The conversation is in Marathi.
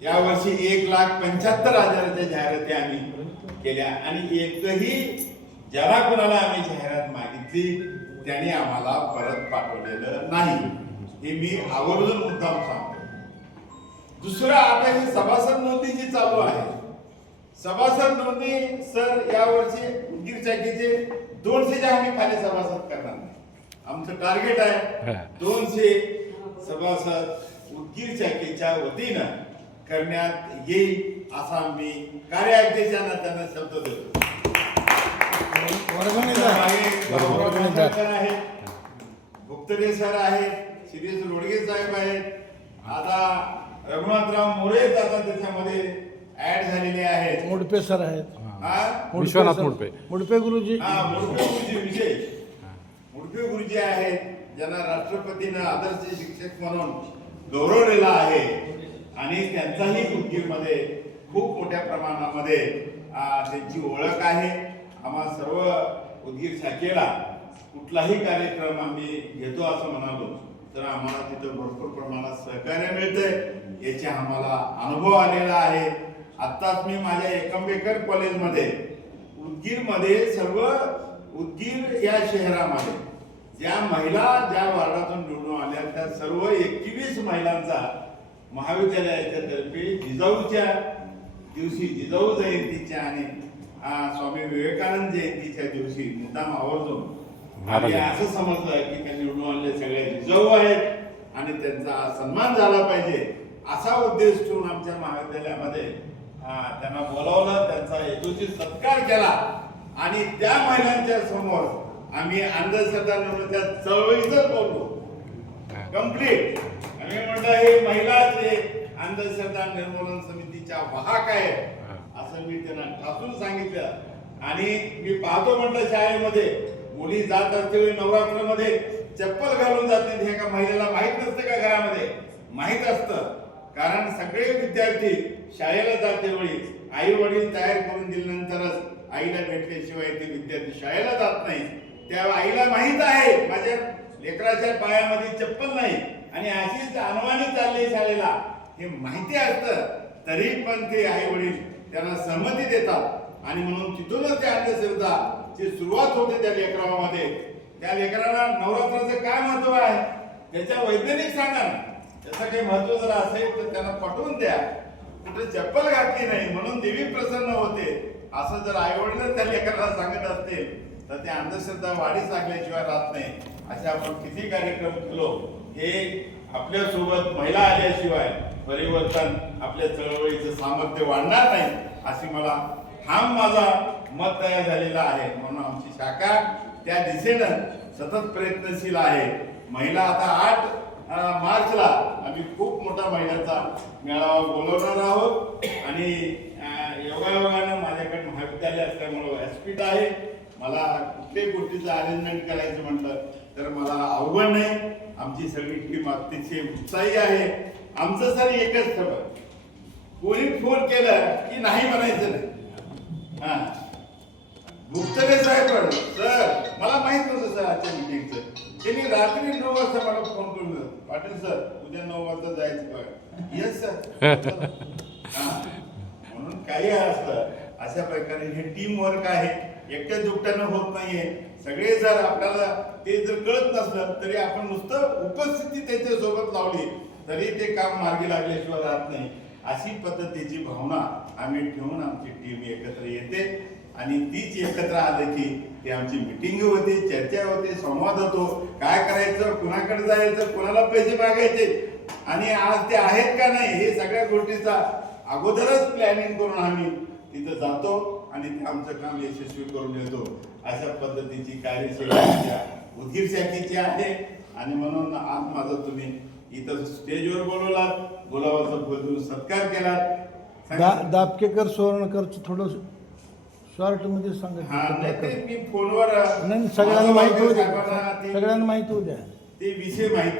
यावर्षी 1,75,000च्या जाहिराती आम्ही केल्या आणि एकही ज्याला कोणाला आम्ही जाहिरात मागितली त्यांनी आम्हाला परत पाठवलेलं नाही. हे मी आवर्जून मुद्दाम सांगतो. दुसरं, आता ही सभासद नोंदणी जी चालू आहे, सभासद नोंदणी सर यावर्षी गिरचाकीचे 200च्या आम्ही खाली सभासद करणार नाही. आमचं टार्गेट आहे 200 सभासद उदगीर शाखेच्या वतीनं करण्यात येईल असा मी कार्याध्यक्षांना त्यांना शब्द देतो. आहेत, भुक्तडे सर आहेत, शिरीष रोडगे साहेब आहेत, आता रघुनाथराव मोरे आता त्याच्यामध्ये ऍड झालेले आहेत, मुडपे सर आहेत, विश्वनाथ मुडपे, मुडपे गुरुजी, मुडपे गुरुजी विजय मुडपे गुरुजी आहेत, ज्यांना राष्ट्रपतीनं आदर्श शिक्षक म्हणून गौरवलेला आहे आणि त्यांचाही उदगीरमध्ये खूप मोठ्या प्रमाणामध्ये त्यांची ओळख आहे. आम्हा सर्व उदगीर शाखेला कुठलाही कार्यक्रम आम्ही घेतो असं म्हणालो तर आम्हाला तिथं भरपूर प्रमाणात सहकार्य मिळतंय, याचे आम्हाला अनुभव आलेला आहे. आत्ताच मी माझ्या एकंबेकर कॉलेजमध्ये उदगीरमध्ये सर्व उदगीर या शहरामध्ये ज्या महिला ज्या वार्डातून निवडून आल्या त्या सर्व 21 महिलांचा महाविद्यालयाच्या तर्फे जिजाऊच्या दिवशी, जिजाऊ जयंतीच्या आणि स्वामी विवेकानंद जयंतीच्या दिवशी मुद्दाम आवर्जून आम्ही असं समजलं की त्या निवडून आलेले सगळे जिजाऊ आहेत आणि त्यांचा सन्मान झाला पाहिजे असा उद्देश ठेवून आमच्या महाविद्यालयामध्ये त्यांना बोलावलं, त्यांचा यशस्वी सत्कार केला आणि त्या महिलांच्या समोर आम्ही अंधश्रद्धा निर्मूलनाच्या चळवळीच बोललो कम्प्लीट. आम्ही म्हटलं हे महिलाच हे अंधश्रद्धा निर्मूलन समितीच्या वाहक आहेत असं मी त्यांना ठासून सांगितलं. आणि मी पाहतो म्हटलं शाळेमध्ये मुली जात असते नवरात्रमध्ये चप्पल घालून जाते, हे का महिलेला माहित नसतं का? घरामध्ये माहित असतं, कारण सगळे विद्यार्थी शाळेला जाते वेळी आई वडील तयार करून दिल्यानंतरच आईला भेटल्याशिवाय ते विद्यार्थी शाळेला जात नाही. त्या आईला माहित आहे माझ्या लेकराच्या पायामध्ये चप्पल नाही आणि अशीच अनवाणी चालली शाळेला, हे माहिती असतं तरी पण ते आई वडील त्यांना सहमती देतात आणि म्हणून तिथूनच त्या अंधश्रद्धाची सुरुवात होते त्या लेकरामध्ये. त्या लेकराला नवरात्राचं काय महत्व आहे त्याच्या वैज्ञानिक सांगा ना, त्याचं काही महत्व जर असेल तर त्यांना पटवून द्या. कुठे चप्पल घातली नाही म्हणून देवी प्रसन्न होते असं जर आई वडील त्या लेकराला सांगत असतील तर त्या अंधश्रद्धा वाढीस लागल्याशिवाय राहत नाही. असे आपण किती कार्यक्रम केलो, हे आपल्यासोबत महिला आल्याशिवाय परिवर्तन आपल्या चळवळीचं सामर्थ्य वाढणार नाही अशी मला ठाम माझा मत तयार झालेला आहे. म्हणून आमची शाखा त्या दिशेनं सतत प्रयत्नशील आहे. महिला आता 8 मार्चला आम्ही खूप मोठा महिलांचा मेळावा बोलवणार आहोत आणि योगायोगानं माझ्याकडे महाविद्यालय असल्यामुळे व्यासपीठ आहे. मला कुठल्याही गोष्टीचं अरेंजमेंट करायचं म्हटलं तर मला अवघड नाही. आमची सगळी टीम अतिशय उत्साही आहे. आमचं सर एकच ठरवलं, कोणी फोन केलं की नाही म्हणायचं नाही. भुक्तडे साहेब सर मला माहित नव्हतं सर आजच्या मिटिंगचं, त्यांनी रात्री 9 वाजता मला फोन करून पाटील सर उद्या 9 वाजता जायचं बघा. Yes sir. म्हणून काही असतं अशा प्रकारे हे टीम वर्क आहे, एकट्या दुकट्यानं होत नाहीये. सगळे जर आपल्याला ते जर कळत नसलं तरी आपण नुसतं उपस्थिती त्याच्या सोबत लावली तरी ते काम मार्गी लागल्याशिवाय राहत नाही. अशी पद्धतीची भावना आम्ही ठेवून आमची टीम एकत्र येते आणि तीच एकत्र आले की ती आमची मिटिंग होते, चर्चा होते, संवाद होतो. काय करायचं, कुणाकडे जायचं, कुणाला पैसे मागायचे आणि आज ते आहेत का नाही हे सगळ्या गोष्टीचा अगोदरच प्लॅनिंग करून आम्ही तिथं जातो आणि ते आमचं काम यशस्वी करून येतो. अशा पद्धतीची कार्यशैली उदगीर शाखेची आहे आणि म्हणून आज माझा तुम्ही इथं स्टेजवर बोलवलात, गुलाबाचा बोलून सत्कार केलात. दापकेकर सुवर्णकरचं थोडं शॉर्ट मध्ये सांगितलं मी फोनवर सगळ्यांना माहिती होऊ द्या, सगळ्यांना माहिती होऊ द्या ते विषय माहिती